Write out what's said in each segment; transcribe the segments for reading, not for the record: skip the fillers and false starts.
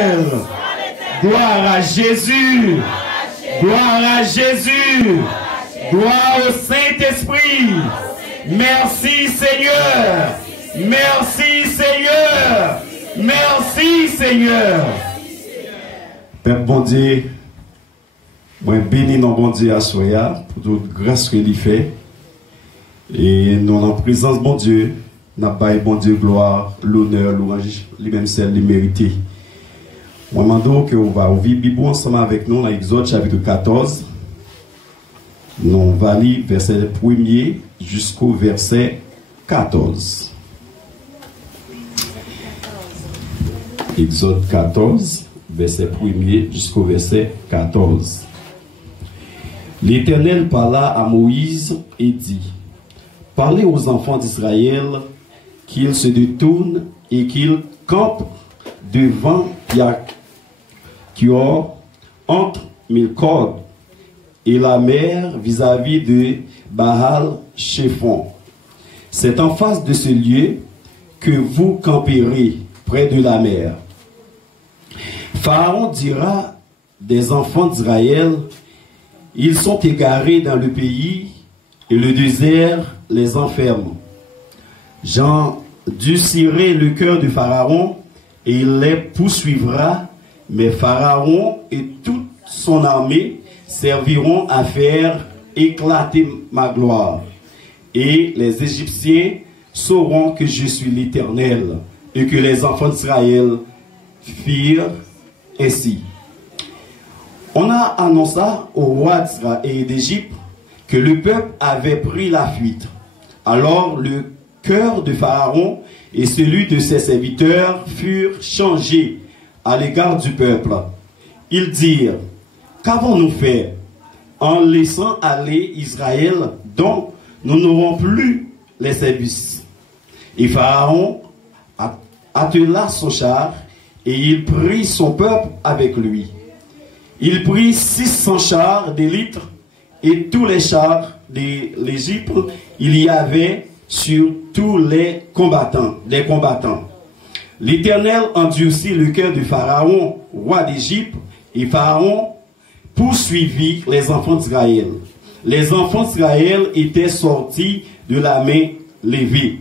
l'Éternel. Gloire à Jésus. Gloire à Jésus. Gloire au Saint-Esprit. Merci Seigneur. Merci Seigneur. Merci Seigneur. Père bon Dieu, moi bénis nos bon Dieu à Soya pour toute grâce qu'il fait. Et nous en présence bon Dieu, n'a pas bon Dieu gloire, l'honneur, l'ouange, les mêmes celles les mérités. Moi demande que on va ouvrir Bible ensemble avec nous dans Exode chapitre 14. Nous va lire verset 1er jusqu'au verset 14. Exode 14, verset 1er jusqu'au verset 14. L'Éternel parla à Moïse et dit: Parlez aux enfants d'Israël qu'ils se détournent et qu'ils campent devant Yachior, entre Milcod et la mer vis-à-vis de Baal-Shephon. C'est en face de ce lieu que vous camperez près de la mer. Pharaon dira des enfants d'Israël: Ils sont égarés dans le pays et le désert les enferme. J'endurcirai le cœur de Pharaon et il les poursuivra, mais Pharaon et toute son armée serviront à faire éclater ma gloire. Et les Égyptiens sauront que je suis l'Éternel et que les enfants d'Israël firent ainsi. On a annoncé au roi d'Égypte que le peuple avait pris la fuite. Alors le cœur de Pharaon et celui de ses serviteurs furent changés à l'égard du peuple. Ils dirent: Qu'avons-nous fait en laissant aller Israël dont nous n'aurons plus les services? Et Pharaon attela son char et il prit son peuple avec lui. Il prit 600 chars d'élite et tous les chars de l'Égypte, il y avait sur tous les combattants. L'Éternel endurcit le cœur de Pharaon, roi d'Égypte, et Pharaon poursuivit les enfants d'Israël. Les enfants d'Israël étaient sortis de la main levée.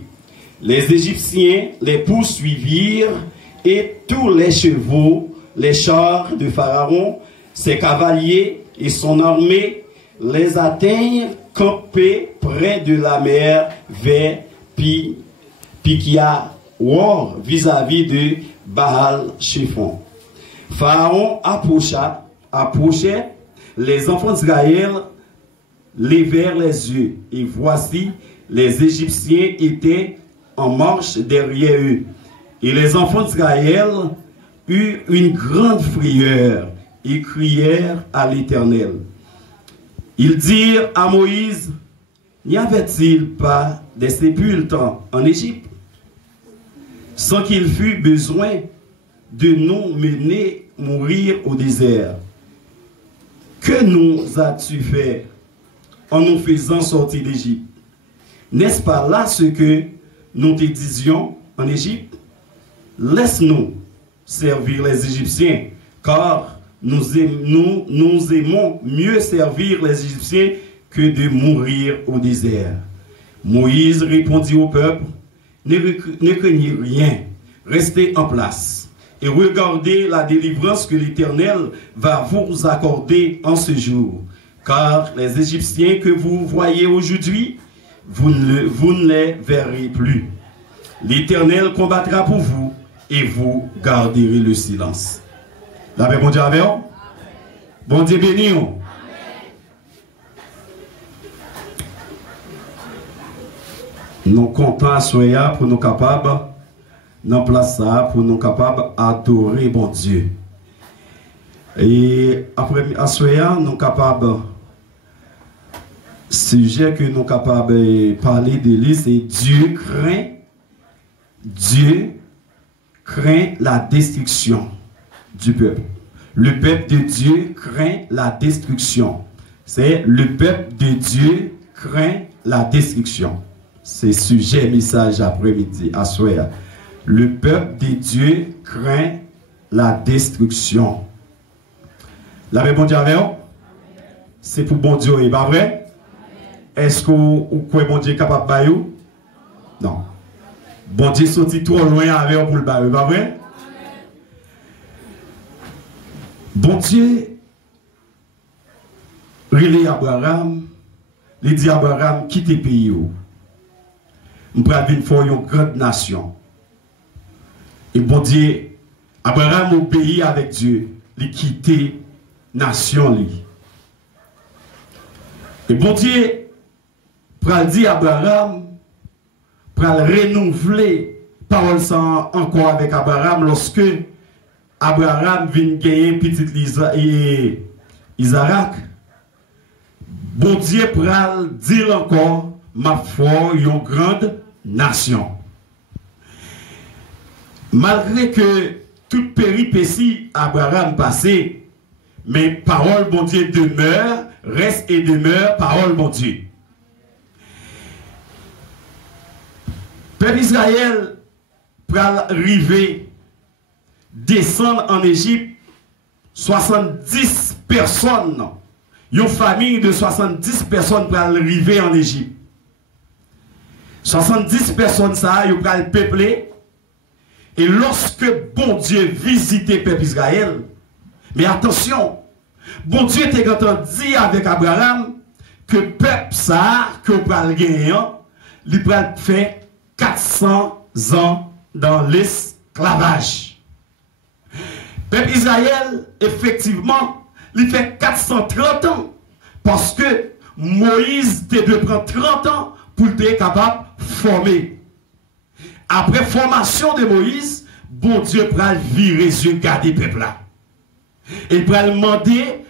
Les Égyptiens les poursuivirent et tous les chevaux, les chars de Pharaon, ses cavaliers et son armée les atteignent campés près de la mer vers Pikiahor vis-à-vis de Baal-Shephon. Pharaon approchait, les enfants d'Israël levèrent les yeux et voici les Égyptiens étaient en marche derrière eux. Et les enfants d'Israël eurent une grande frayeur et crièrent à l'Éternel. Ils dirent à Moïse: N'y avait-il pas des sépulcres en Égypte, sans qu'il fût besoin de nous mener mourir au désert? Que nous as-tu fait en nous faisant sortir d'Égypte? N'est-ce pas là ce que nous te disions en Égypte? Laisse-nous servir les Égyptiens, car nous aimons mieux servir les Égyptiens que de mourir au désert. Moïse répondit au peuple: Ne craignez rien, restez en place et regardez la délivrance que l'Éternel va vous accorder en ce jour. Car les Égyptiens que vous voyez aujourd'hui, vous ne les verrez plus. L'Éternel combattra pour vous et vous garderez le silence. La paix, bon Dieu avec vous. Bon Dieu béni. Nous comptons à Soya pour nous capables, dans place ça, pour nous capables d'adorer bon Dieu. Et après à Soya, nous capables, sujet que nous capables de parler de lui, c'est Dieu craint la destruction du peuple. Le peuple de Dieu craint la destruction. C'est le peuple de Dieu craint la destruction. C'est sujet message après-midi à soir. Le peuple de Dieu craint la destruction. La même bon Dieu avec vous? C'est pour bon Dieu, et pas vrai? Est-ce que vous croyez bon Dieu est capable de bailler? Non. Bon Dieu sorti trop loin avec vous pour le bailler, pas vrai? Bon Dieu, relé Abraham, il dit Abraham, quitte le pays. On va venir faire une grande nation. Et bon Dieu, Abraham obéit avec Dieu, il quitte nation. Et bon Dieu, pour dire Abraham, pour renouveler parole sans encore avec Abraham lorsque Abraham vient gagner petite Isaac. Bon Dieu pour dire encore, ma foi, une grande nation. Malgré que toute péripétie Abraham passé, mais parole bon Dieu demeure, reste et demeure, parole bon Dieu. Peuple Israël pour arriver, descendre en Égypte, 70 personnes, une famille de 70 personnes pour arriver en Égypte. 70 personnes, ça, ils pour peupler. Et lorsque bon Dieu visitait le peuple Israël, mais attention, bon Dieu était dit avec Abraham que le peuple ça, que vous allez gagner, il va faire 400 ans dans l'esclavage. Le peuple Israël, effectivement, il fait 430 ans parce que Moïse devait prendre 30 ans pour être capable de former. Après formation de Moïse, bon Dieu va virer les yeux, garder le peuple là. Il va demander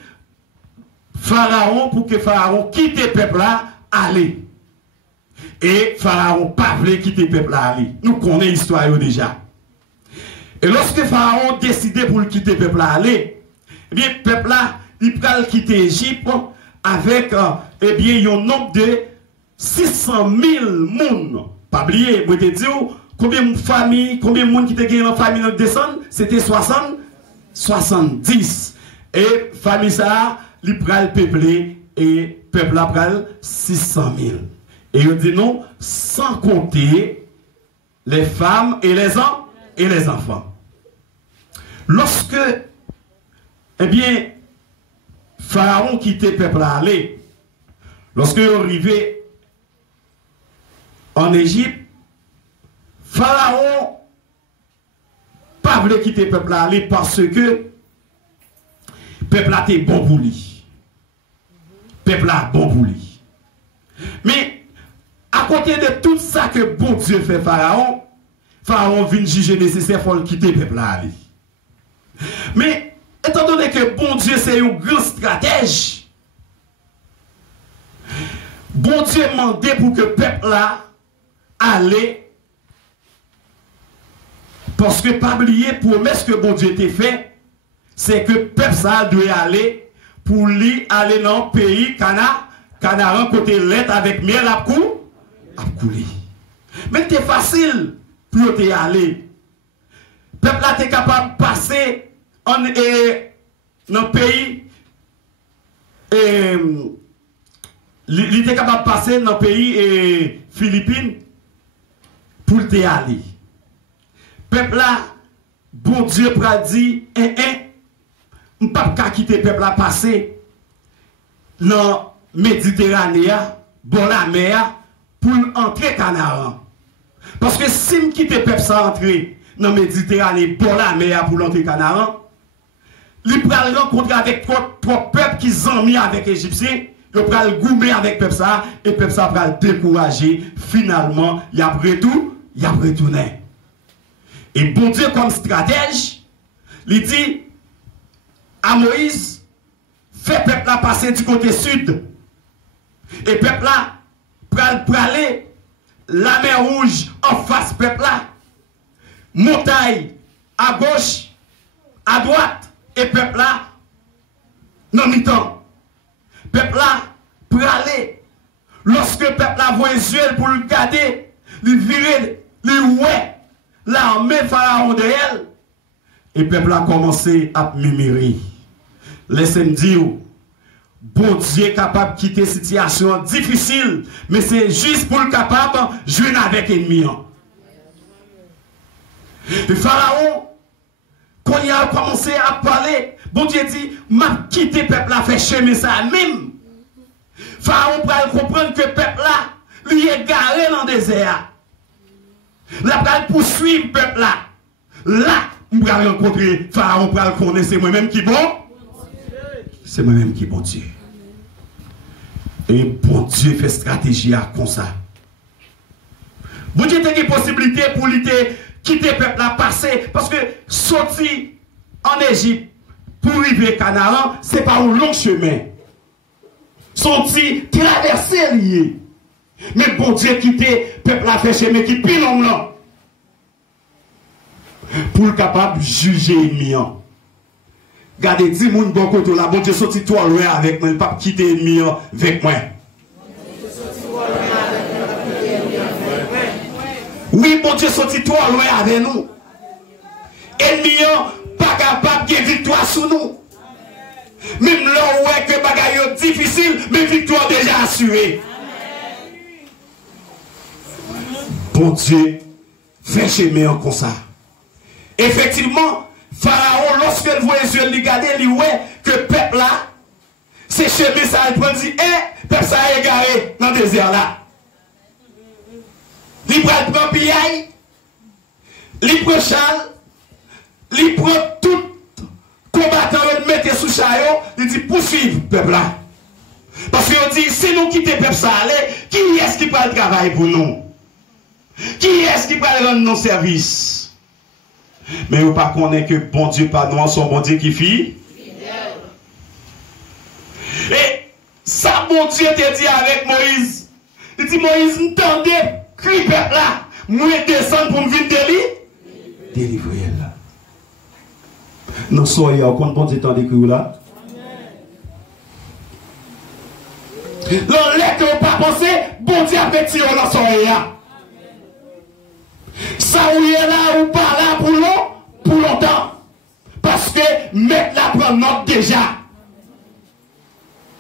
Pharaon pour que Pharaon quitte le peuple là, aller. Et Pharaon pas voulu quitter le peuple là, aller. Nous connaissons l'histoire déjà. Et lorsque Pharaon décidait pour quitter le peuple là, aller, eh bien, le peuple là, il va quitter l'Égypte avec eh bien, un nombre de 600 000 personnes. Pas oublier, je te dis combien de familles, combien de monde qui étaient gagné dans la famille dans descendre, c'était 70. Et famille ça, il pral peuplé et peuple là pral 600 000. Et il dit non, sans compter les femmes et les enfants. Lorsque, eh bien, Pharaon quittait le peuple là, aller, lorsque il est arrivé en Égypte, Pharaon pas voulu quitter le peuple là, aller parce que le peuple là était bon pour lui. Le peuple là bon pour lui. Mais à côté de tout ça que bon Dieu fait Pharaon, Pharaon vient juger nécessaire pour quitter le peuple là, aller. Mais étant donné que bon Dieu c'est un grand stratège, bon Dieu demandé pour que le peuple là allait. Parce que pas oublier promesse que bon Dieu t'a fait, c'est que le peuple ça doit aller pour lui aller dans le pays Canaan côté lettre avec miel à couler. Mais c'est facile pour te aller. Le peuple là est capable de passer dans le pays il était capable de passer dans le pays Philippines pour te aller. Peuple là, bon Dieu a dit, on ne peut pas quitter le peuple là passer dans la Méditerranée, bon la mer, pour entrer Canaan. Parce que si je quitte le peuple sans entrer dans la Méditerranée, bon la mer, pour entrer Canaan, il peut rencontrer avec trois peuples qui sont mis avec les Égyptiens, il peut le goumer avec le peuple ça, et le peuple ça va le décourager. Finalement, il y a retourné. Et bon Dieu, comme stratège, il dit à Moïse, fais peuple là passer du côté sud. Et peuple là, pour aller, la mer rouge en face peuple là, montagne à gauche, à droite, et peuple là, non mi-temps. Peuple là, pour aller, lorsque peuple là voit les yeux pour le garder, il vire, il ouais. L'armée Pharaon de elle, Et le peuple a commencé à murmurer. Laissez-moi dire, bon Dieu est capable de quitter une situation difficile, mais c'est juste pour le capable de jouer avec l'ennemi. Le Pharaon, quand il a commencé à parler, bon Dieu dit, m'a quitté le peuple là, fait chemin ça même. Pharaon peut comprendre que le peuple là, lui est garé dans le désert. Là, il poursuivre le peuple là. Là, on va rencontrer Pharaon pour le connaître, c'est moi-même qui bon. C'est moi-même qui bon Dieu. Et bon Dieu fait stratégie comme ça. Bon Dieu a une possibilité pour lui quitter le peuple là, passer, parce que sortir en Égypte pour arriver à Canaan, ce n'est pas un long chemin. Sortir, traverser lié. Mais bon Dieu quitter le peuple là, fait chemin qui pile long là. Pour le capable de juger l'ennemi. Gardez 10 moun bon côté là, bon Dieu sorti toi loin avec moi, pas quitter l'ennemi avec moi. Oui, bon Dieu sorti toi loin avec nous. Ennemi pas capable de victoire sur nous. Même là où est que bagaille difficile, mais victoire déjà assurée. Bon Dieu fait chemin comme ça. Effectivement, Pharaon, lorsque il voit les yeux, il regarde, il voit que le peuple là, c'est chemin ça, il prend, il dit, eh, peuple ça est égaré dans le désert là. Il prend pillaille, il prend châle, il prend tout combattant, il met sous chariot, il dit, poursuivre le peuple là. Parce qu'il dit, si nous quittons le peuple ça, qui est-ce qui peut le travail pour nous? Qui est-ce qui peut rendre nos services? Mais vous ne connaissez pas que bon Dieu pas nous, son bon Dieu qui fit. Et ça, bon Dieu te dit avec Moïse. Il dit, Moïse, entendez, crie peuple là. Moi, descendre pour me venir délivrer là. Non, soyez, quand bon Dieu t'entendez crie là. L'on que vous pas pensé, bon Dieu a fait tirer dans soyez là. Ça ou est là ou pas là pour longtemps. Parce que mettre la prend note déjà.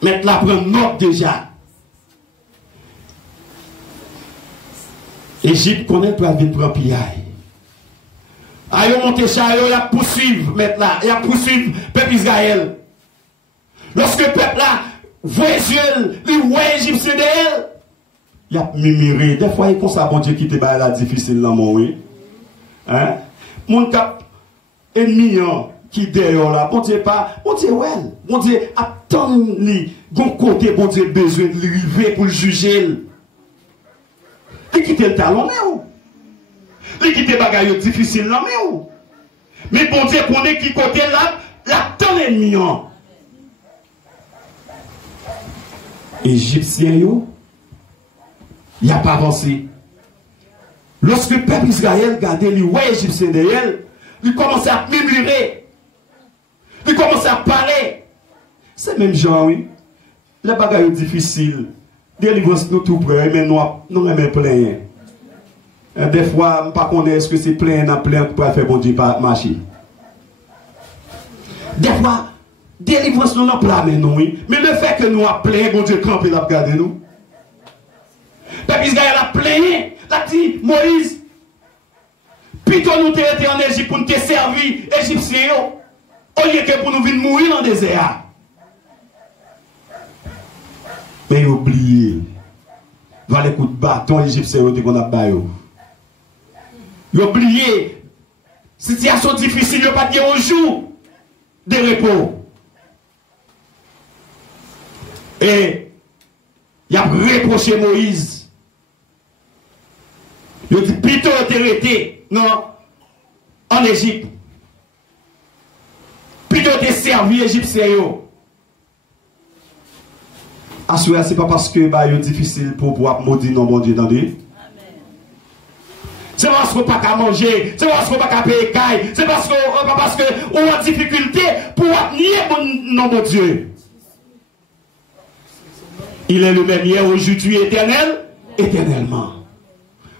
Mettre la prend note déjà. Égypte connaît pour venir prendre pillaille. Aïe monter chariot, il a poursuivre mettre là, il a poursuivre peuple Israël. Lorsque le peuple là voit Israël, il voit Égyptien d'elle. Il a murmuré. Des fois, il y a comme ça, bon Dieu, qui te bat là difficile dans mon oui. Hein? Mon cap ennemi qui derrière là, bon Dieu pas, bon Dieu ouais, bon Dieu attend lui, bon côté, bon Dieu besoin de lui pour le juger. Il quitte le talon, mais où? Il quitte les bagailles difficiles là, mais où? Mais bon Dieu connaît qui côté là, l'attend l'ennemi. Égyptien yo. Il n'y a pas avancé. Lorsque le peuple Israël regardait les rois égyptiens derrière, il commençait à murmurer. Il commençait à parler. C'est même genre, oui. Les bagages difficiles. Délivrance nous tout près, mais nous aimons plein. Des fois, je ne sais pas est-ce que c'est plein pour faire bon Dieu marcher. Des fois, délivrance nous n'en plein, mais nous, oui. Mais le fait que nous avons plein, bon Dieu camper là, regardez nous. Peuple Israël a plaigné, a dit, Moïse, plutôt nous t'étions en Égypte pour nous te servir, Égyptiens, au lieu que pour nous venir mourir dans le désert. Mais oubliez, voilà les coups de bâton Égyptiens qu'on a baillé. Oubliez, situation difficile, il n'y a pas de un jour de repos. Et il a reproché Moïse. Il dit, plutôt t'es non, en Égypte. Plutôt t'es servi Égyptien. Assurez, ce n'est pas parce que c'est difficile pour pouvoir maudire non bon Dieu dans Dieu. C'est parce qu'on n'a pas qu'à manger, c'est parce qu'on n'a pas qu'à payer caille, c'est parce qu'on a difficulté pour nier non bon Dieu. Il est le même hier, aujourd'hui, éternel, éternellement.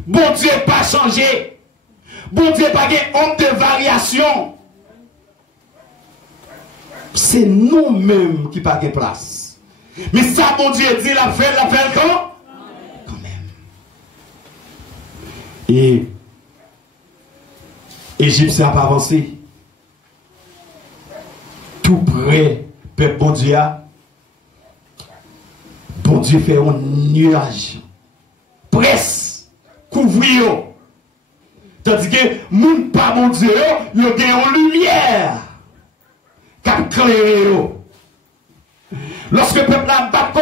Bon Dieu n'a pas changé. Bon Dieu n'a pas honte de variation. c'est nous-mêmes qui pas de place. Mais ça, bon Dieu dit, la fait quand? Quand même. Et Égyptien n'a pas avancé. Tout près, peuple bon Dieu fait un nuage. Presse, couvrir. Tandis que, moun pas bon Dieu, il y a une lumière qui a éclairé. Lorsque le peuple a battu,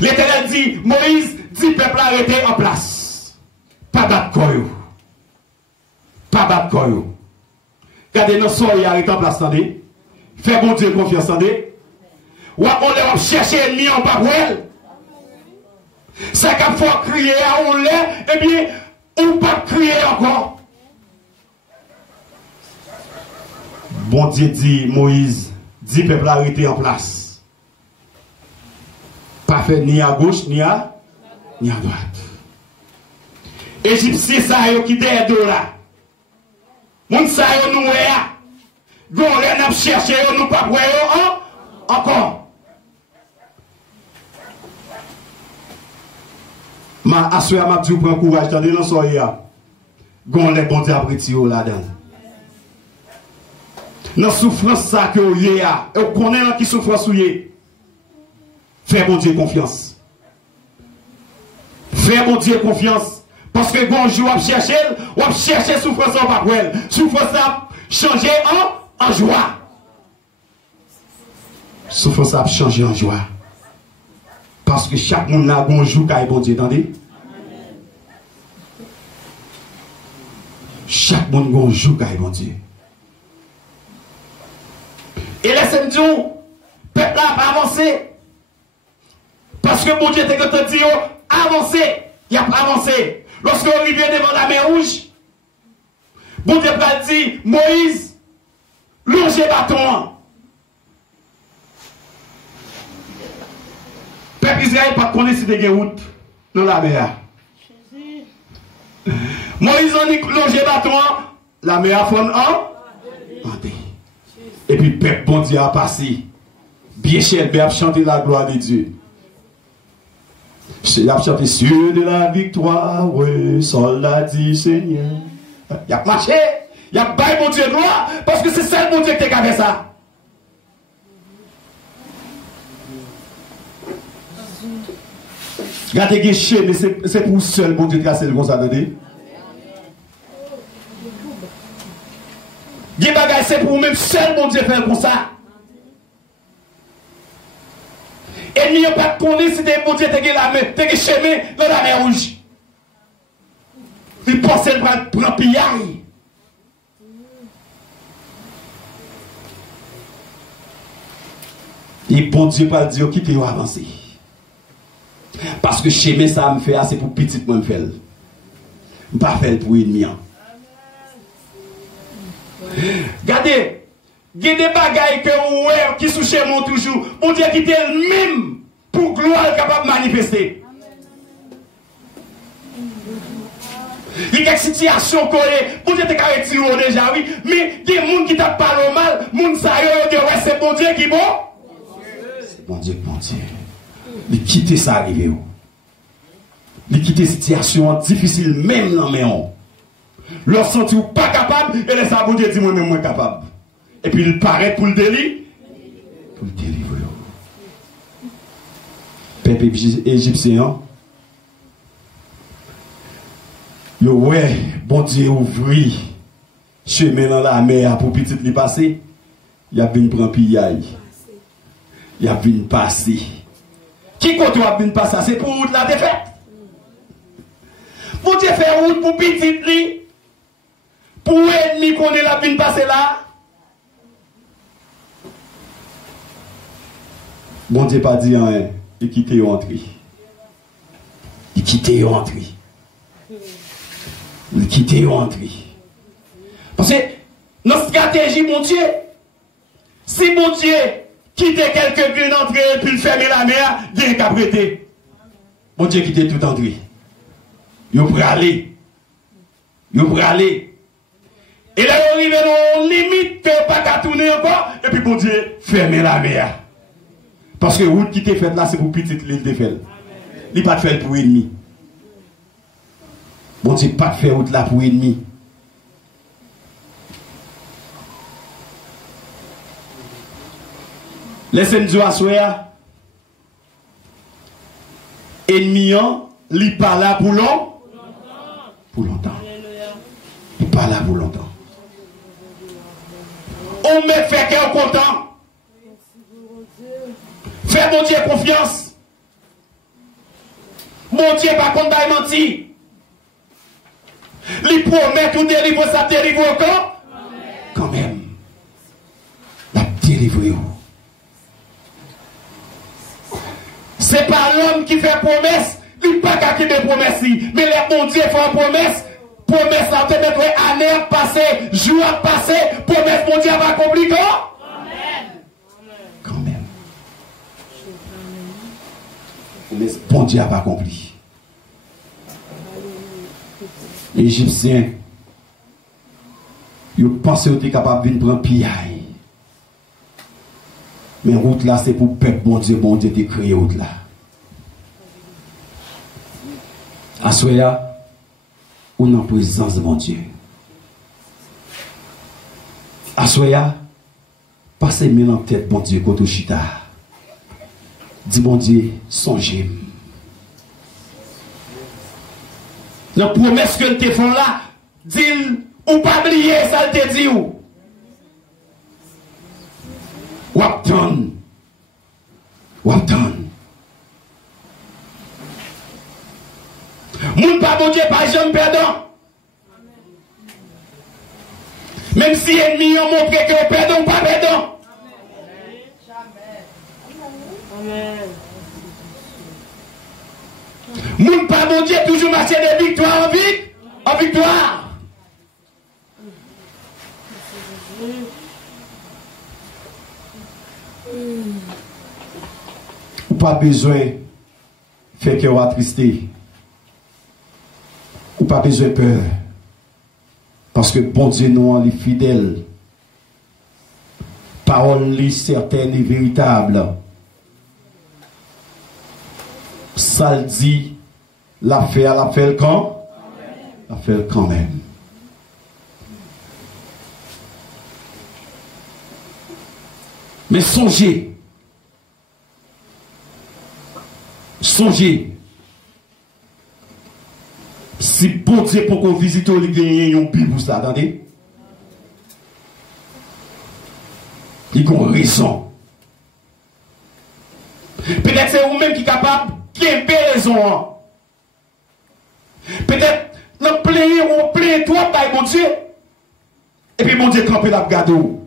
l'Éternel dit, Moïse dit peuple arrêté en place. Pas battre. Pas battre. Regardez nos soeurs arrêté en place, attendez. Fais bon Dieu confiance, attendez. Ou on chercher ennemi en babouel. Ça qu'il faut crier à on l'est, eh bien, on pas crier encore. Bon Dieu dit, Moïse, dit peuple arrêté en place. Pas fait ni à gauche, ni à droite. Égyptien, ça y est, qui est de là. Moun ça y est, nous, ya. Gon, les n'a cherché, nous pas pour encore. Ma assoya m'a dit prend courage dans le soya. Gon les bon Dieu après tio là-dedans. Dans souffrance ça que vous y a, et vous connaissez qui souffrance vous y. Fais bon Dieu confiance. Fais bon Dieu confiance. Parce que bon jour, on chercher souffrance en baguel. Souffrance a changé en joie. Souffrance a changé en joie. Parce que chaque monde a un jour qui est bon Dieu, attendez? Chaque monde a un jour qui est bon Dieu. Et laissez-moi dire, le peuple n'a pas avancé. Parce que bon Dieu t'a dit, avancé. Il a avancé. Lorsqu'on arrive devant la mer rouge, bon Dieu a dit, Moïse, longez bâton. Le peuple Israël n'a pas connu si des routes dans la mer. Moïse a dit, longez bâton, la mer a fond en. Et puis le peuple bon Dieu a passé. Bien cher, il a chanté la gloire de Dieu. Il a chanté sur de la victoire, oui, soldat dit Seigneur. Il a marché, il a baillé mon Dieu gloire, parce que c'est seul mon Dieu qui a fait ça. Regardez Guéché, mais c'est pour seul mon Dieu qui a fait comme ça, attendez. Des bagages, c'est pour même seul mon Dieu faire comme ça. Et il n'y a pas de connaître si mon Dieu te chemin dans la mer rouge. Il pense qu'il prend pillage. Et bon Dieu pas dire qui peut avancer. Parce que chemin ça me fait assez pour petit moi me faire. Pas faire pour ennemi. Regardez, il y a des bagailles que vous qui sont chez moi toujours. Mon Dieu qui est le même pour gloire capable de manifester. Il y a des situations que mon Dieu est retiré déjà, oui. Mais il y a des gens qui t'a parlé mal. Les gens savent c'est bon Dieu qui est bon. C'est bon Dieu qui est bon Dieu. Il quitte ça arrivé. Il quitte situation difficile même dans mes hommes. Leur senti ou pas capable, et les sabons Dieu dit moi-même moins capable. Et puis il paraît pour le délit. Pour le délivrer. Peuple égyptien. Yo ouais, bon Dieu ouvri chemin dans la mer pour petit li passer. Il y a venu prendre pillage. Il y a venu passer. Qui côté a venu passer? C'est pour la défaite. Bon Dieu fait route pour petit li. Pour ennemi qu'on est la vine passer là. Bon Dieu pas dit rien. Il quitte entrer. Il quitte entrer. Il quitte entrer. Parce que notre stratégie, mon Dieu, si mon Dieu quitte quelqu'un d'entrer puis le fermer la mer, il est caprété. Mon Dieu quitte tout entrer. Il pour aller. Il pour aller. Et là, on arrive à une limite que encore, et puis bon Dieu, fermez la mer. Parce que route qui t'est faite là, c'est pour petite l'île de fait. Il n'est pas de faire pour ennemi. Bon Dieu, pas de faire route là pour ennemi. Laissez-moi dire à soi, ennemi, il n'est pas là pour longtemps. Pour longtemps. Il n'est pas là pour longtemps. On me fait cœur content. Fais mon Dieu confiance. Mon Dieu, par contre, il menti. Il promet tout délivrer, ça délivre encore. Quand même. La délivrer. C'est pas l'homme qui fait promesse. Il n'est pas qu'à qui des promesses. Mais les bon Dieu fait une promesse. Promesse ça te mettre année passée, jour passé. Promesse mon Dieu va accomplir quoi? Quand même. Promesse bon Dieu va accomplir. Les Égyptiens, ils pensaient qu'ils étaient capables de venir prendre pillaille. Mais route là, c'est pour le peuple, bon Dieu te créé route là. Assoya, ou en présence de mon Dieu. Assoya, passez mille en tête, bon Dieu, côté chita. Dis mon Dieu, songez. La promesse que te font là, dis ou pas oublier ça te dit ou. Wapton. Wapton. Moun pas bon Dieu, pas jamais perdant. Même si ennemi ont montré que perdant, pas perdant. Moun pas bon Dieu, toujours marcher de victoire en victoire. Ou pas besoin de faire cœur attristé. Ou pas besoin de peur. Parce que bon Dieu nous est fidèle. Parole est certaine et véritable. Ça le dit, la fait quand? La fait quand même. Mais songez. Songez. Si bon Dieu pour qu'on visite l'église, il y a un pile pour ça, attendez. Il y a une raison. Peut-être c'est vous-même qui est capable de gagner raison. Peut-être nous plaignons toi par mon Dieu. Et puis mon Dieu campé la gado.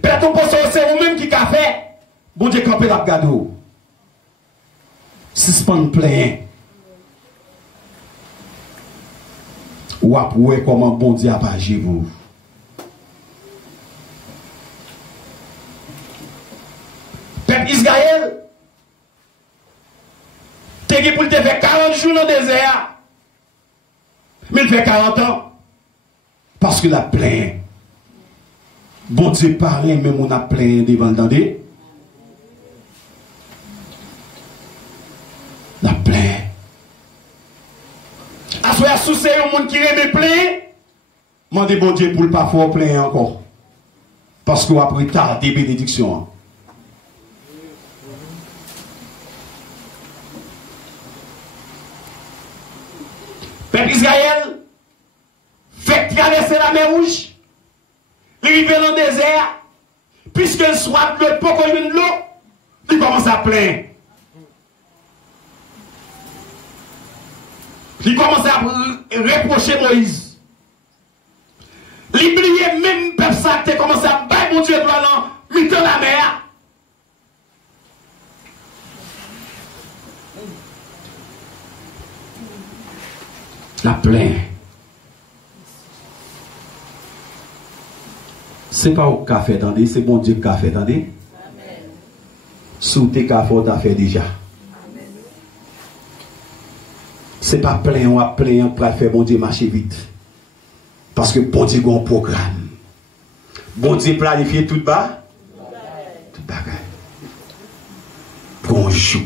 Peut-être on pense que c'est vous-même qui a fait. Bon Dieu campé la gado. Suspend plein. Ou après comment bon Dieu a agi vous. Peuple Israël, t'es pour te faire 40 jours dans le désert. Mais il fait 40 ans. Parce que la plaine. Bon Dieu parle, même on a plein devant le dendé. La plaine. Après, sous c'est un monde qui aime plein. Mandez bon Dieu pour le pas faire plein encore. Parce qu'on a pris tard des bénédictions. Peuple Israël fait traverser la mer Rouge. Il arrive dans le désert. Puisqu'il soit le pokon de l'eau, il commence à plaindre. Il commence à reprocher Moïse. Il oubliait même peuple ça qui commence à battre mon Dieu de l'an, dans la mer. La plaine. C'est pas au café, attendez, c'est bon Dieu qui a fait, attendez. Sous tes cafés, tu as fait déjà. C'est pas plein, on a plein pour faire bon Dieu marcher vite. Parce que bon Dieu a un programme. Bon Dieu planifié tout bas. Tout bagaille. Bonjour.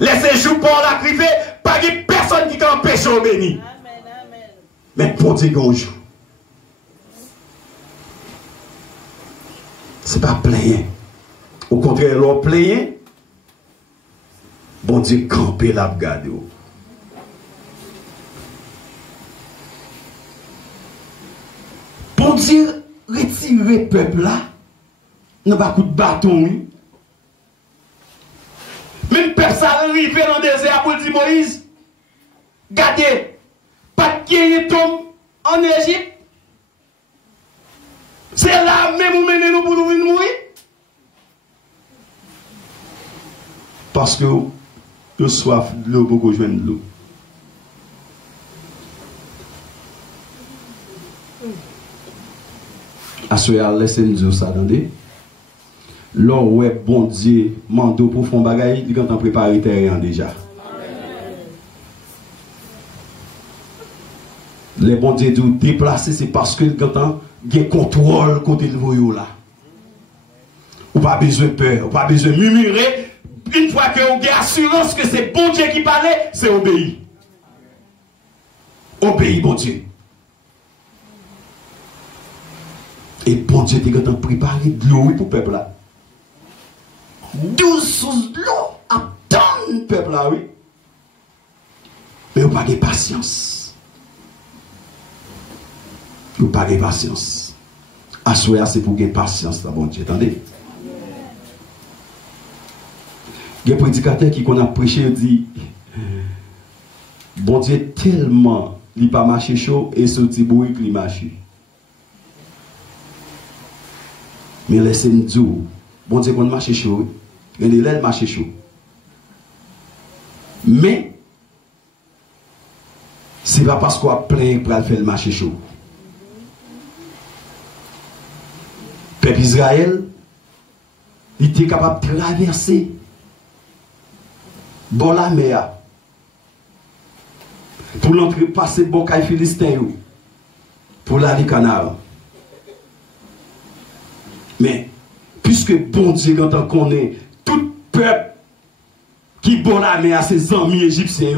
Laissez jour pour la crier, pas de personne qui empêche au béni. Mais bon Dieu, bonjour. C'est pas plaigner. Au contraire, l'on plaigner. Bon Dieu, camper la garde. Bon Dieu, retirer le peuple là. N'a pas coup de bâton. Oui. Même peuple ça arrive dans le désert pour dire Moïse. Gardez, pas de qui tombe en Égypte. C'est là même où menez nous pour nous mourir. Parce que le soif de l'eau, beaucoup jouent de l'eau. Assoya, laissez-nous dire ça, attendez. Là, ouais, bon Dieu, mando pour faire un bagage, il est en préparer terrain déjà. Les bon Dieu de déplacer, c'est parce que il y a contrôle côté de vous là. Ou pas besoin de peur, ou pas besoin de murmurer. Une fois que vous avez assurance que c'est bon Dieu qui parle, c'est obéir. Obéir, bon Dieu. Et bon Dieu, tu as préparé de l'eau pour le peuple là. 12 sous de l'eau, attends le peuple là, oui. Mais vous n'avez pas de patience. Vous n'avez pas de patience. Assoya, c'est pour gagner patience, là, bon Dieu. Attendez. Il y a un prédicateur qui a prêché dit bon Dieu tellement il n'a pas marché chaud et sorti bruit qu'il marche. Mais laissez-nous dire bon Dieu qu'on marche chaud, il a marché chaud. Mais ce n'est pas parce qu'on a plein pour faire le marché chaud. Peuple Israël, il était capable de traverser bon la mer pour l'entrer passer bon caille philistin pour l'aller canal. Mais puisque bon Dieu quand on connaît tout peuple qui bon la mer à ses amis égyptiens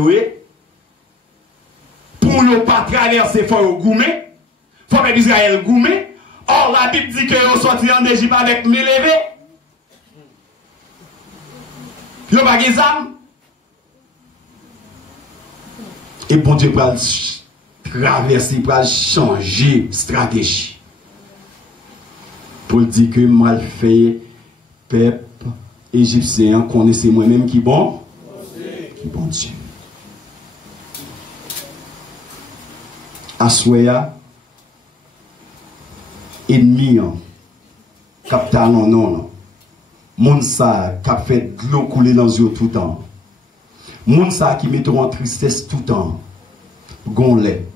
pour ne pas traverser faut goumer faut que Israël goumer. Or la Bible dit que ils sont sortis en Égypte avec 1000 levés. Ils n'ont pas des âmes. Et bon Dieu va traverser, va changer stratégie. Pour dire que mal fait, peuple égyptien, connaissez moi-même qui bon? Qui bon Dieu. Assoya, ennemi, capitaine non. Moun sa qui fait de l'eau couler dans les yeux tout le temps. Moun sa qui mettront en tristesse tout le temps. Gonlet.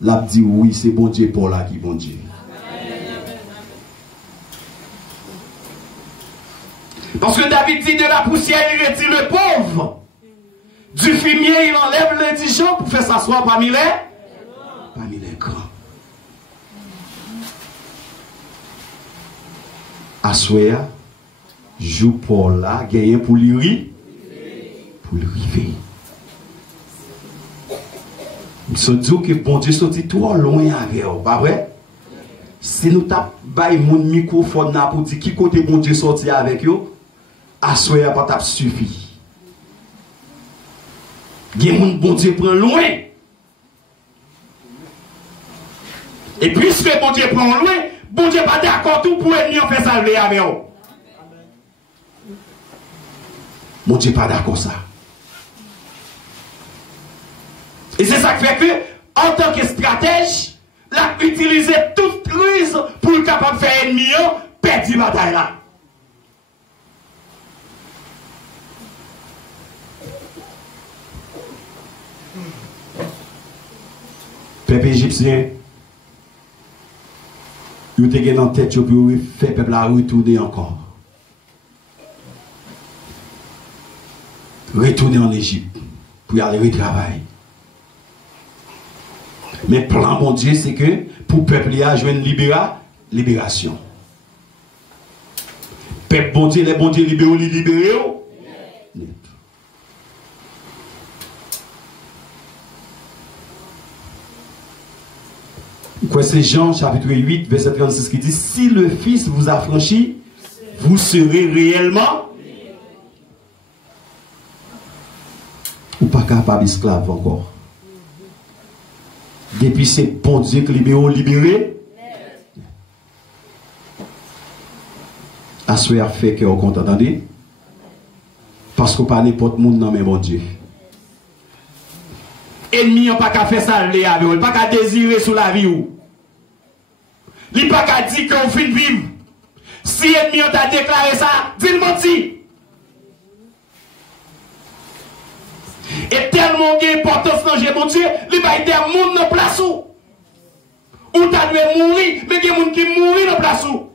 L'a dit oui, c'est bon Dieu pour là qui bon Dieu. Parce que David dit de la poussière, il retire le pauvre. Du fumier, il enlève l'indigent pour faire s'asseoir parmi les grands. Assoya, joue pour là, gagner pour lui. Pour le river. Il se dit que bon Dieu sorti trop loin avec vous, pas vrai? Si nous tapons mon microphone pour dire qui côté bon Dieu sorti avec vous, assoya pas tap suffit. Gen moun bon Dieu prend loin. Et puisque bon Dieu prend loin, bon Dieu pas d'accord tout pour ennemi en faire salver avec vous. Bon Dieu pas d'accord ça. Et c'est ça qui fait que, en tant que stratège, l'a utilisé toute ruse pour être capable de faire ennemi, perdre la bataille là. Peuple égyptien, il était dans la tête pour faire peuple à retourner encore. Retourner en Égypte pour aller retravailler. Mais plan mon Dieu, c'est que pour le peuple à jouer une libération. Peuple bon Dieu, les bon Dieu libérés. C'est Jean chapitre 8, verset 36 qui dit, si le Fils vous a franchi, vous serez réellement ou pas capable d'esclave encore. Depuis c'est bon Dieu qui libéré. Assoyer a fait que vous compte, attendez. Parce que pas n'importe monde dans même bon Dieu. Ennemi n'a pas qu'à faire ça, il n'a pas qu'à désirer sur la vie. Il n'a pas qu'à dire qu'on finit de vivre. Si l'ennemi a déclaré ça, dis-le menti. Et tellement d'importance dans mon Dieu, il va aider un monde dans place où. Ou tu as mourir, mais il y a des gens qui mourent dans place où.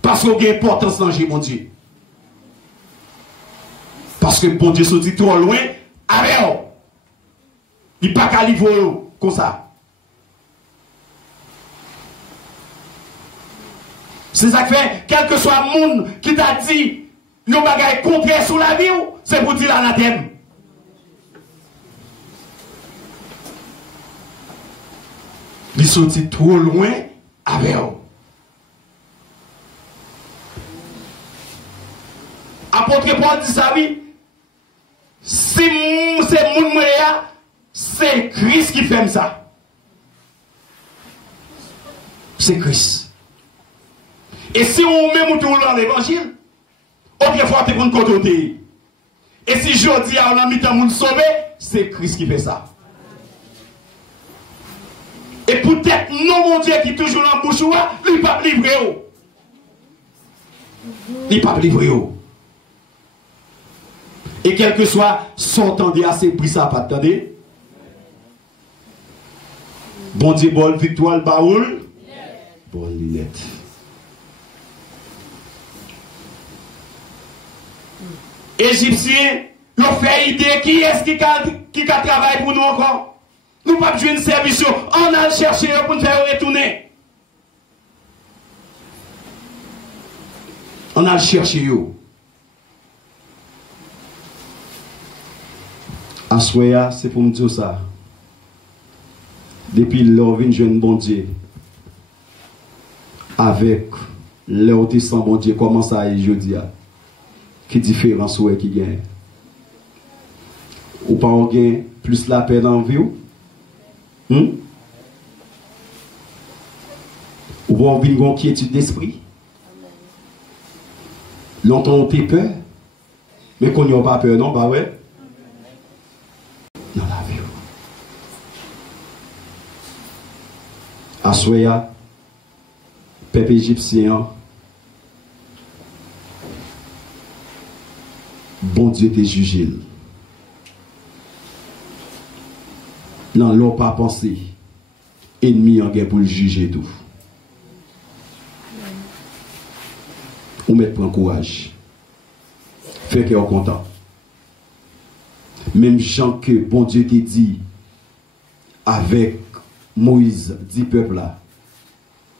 Parce qu'il y a importance dans mon Dieu. Parce que bon Dieu se dit trop loin, avec eux. Il n'y a pas qu'à livrer comme ça. C'est ça que fait, quel que soit le monde qui t'a dit, nous bagaille contraire sur la vie, c'est pour dire l'anathème. Il sortit trop loin avec eux. Apôtre Paul dit ça, oui. Si c'est mon moyen, c'est Christ qui fait ça. C'est Christ. Et si on met mon tour dans l'évangile, autrefois tu es côté. Et si je dis à on a mis ta monde sauvé, c'est Christ qui fait ça. Et peut-être non mon Dieu qui est toujours dans la bouche, il n'est pas livré. Il n'est pas livré. Et quel que soit son temps de assez pris ça, pas attendez. Bon Dieu, bon victoire, le baoul. Bon lunette. Égyptiens, ils ont fait idée qui est-ce qui a travaillé pour nous encore. Nous ne pouvons pas jouer une service. On a cherché pour nous faire retourner. On a cherché. Assoya, c'est pour me dire ça. Depuis l'heure vient jeune bon Dieu. Avec l'heure de sang bon Dieu, comment ça est jeudi? Qui différence ou qui gagne? Ou pas on gagne plus la paix dans la vie? Ou pas on vit une quiétude d'esprit? Longtemps on a peur, mais qu'on n'a pas peur, non? Bah ouais. Dans la vie. Assoya, peuple égyptien, bon Dieu t'a jugé. Non, l'on pas pensé. Ennemi en guerre pour le juger tout. On met prendre courage. Fait qu'on est content. Même Jean que bon Dieu t'a dit avec Moïse, dit peuple là,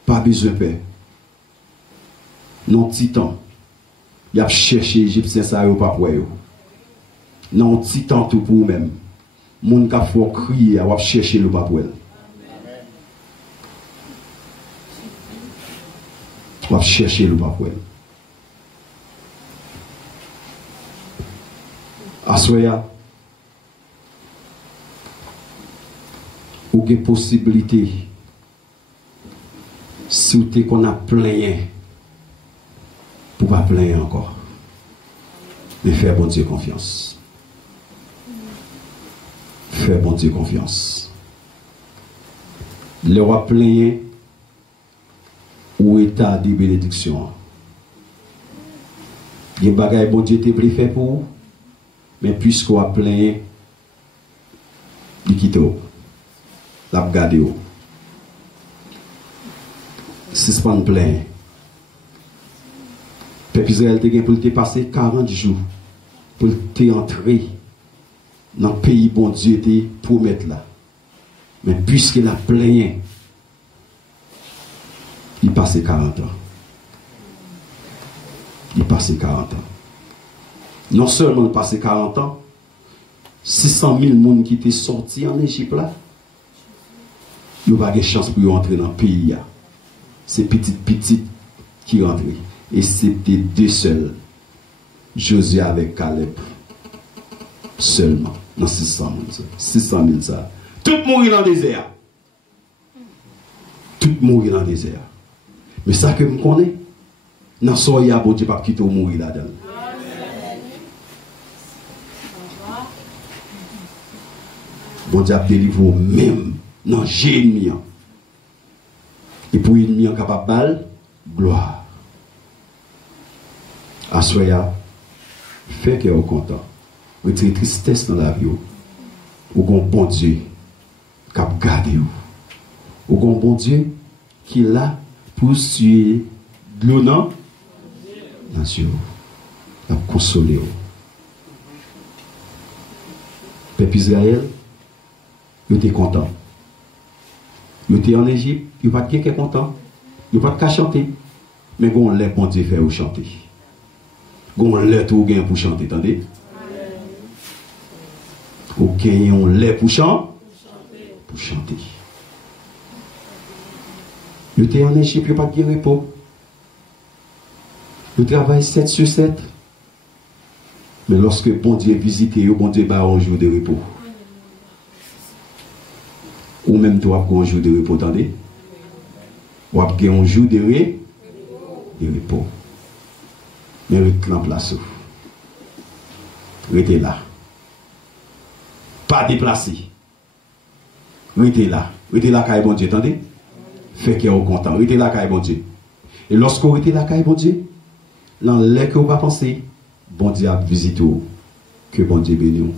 pas besoin de peur. Non, titan. Il a cherché Égyptien ça ou pas pour eux. Non, titan tout pour vous-même. Moun ka faut crier, a chercher le pas pour elle. On va chercher le pas pour elle. Assoya, ou des possibilités, si vous qu'on a plein, pour pas plaindre encore. Mais faire bon Dieu confiance. Faire bon Dieu confiance. Le roi plaint ou état de bénédiction. Il y a des bagages bon Dieu t'a fait pour vous, mais puisqu'on a plaint, il quitte vous. La garde vous. Si ce pas plein. Peuple Israël te pour te passer 40 jours pour te entrer dans le pays bon Dieu te promettre là. Mais puisqu'il a plaigné, Il passait 40 ans. Il passait 40 ans. Non seulement il passait 40 ans, 600 000 personnes qui étaient sortis en Égypte là, ils n'ont pas de chance pour entrer dans le pays. C'est petit qui rentrent. Et c'était deux seuls. Josué avec Caleb. Seulement. Dans 600 000 ça. Tout mourir dans le désert. Tout mourir dans le désert. Mais ça que je connais, dans ce cas, bon Dieu pas quitter mourir là-dedans. Bon Dieu a délivré même dans le génie. Et pour l'ennemi capable de balle, gloire. Assoya, fait que vous content. Retirez tristesse dans la vie. Ou un bon Dieu qui a gardé vous. Ou un bon Dieu qui est là pour suivre de l'eau dans les yeux. La consoler. Peuple Israël, ils étaient contents. Ils étaient en Égypte, ils n'ont pas de content. Ils n'ont pas de chanter. Mais ils ont l'air bon Dieu faire chanter. Ils ont l'air tout gain pour chanter, attendez. Ok, on l'air pour chanter. Pour chanter. Ils étaient en Égypte, ils n'ont pas de repos. Ils travaillent 7 sur 7. Mais lorsque bon Dieu visite, bon Dieu va un jour de repos. Ou même toi, un jour de repos, attendez. Ou après un jour de repos. Mais restez en place. Restez là. Pas déplacé. Restez là. Restez là, quand bon Dieu, attendez. Fait que vous êtes content. Restez là, quand bon Dieu. Et lorsque vous restez là, quand bon Dieu, dans l'air que vous ne pensez pas, bon Dieu a visité vous. Que bon Dieu bénisse.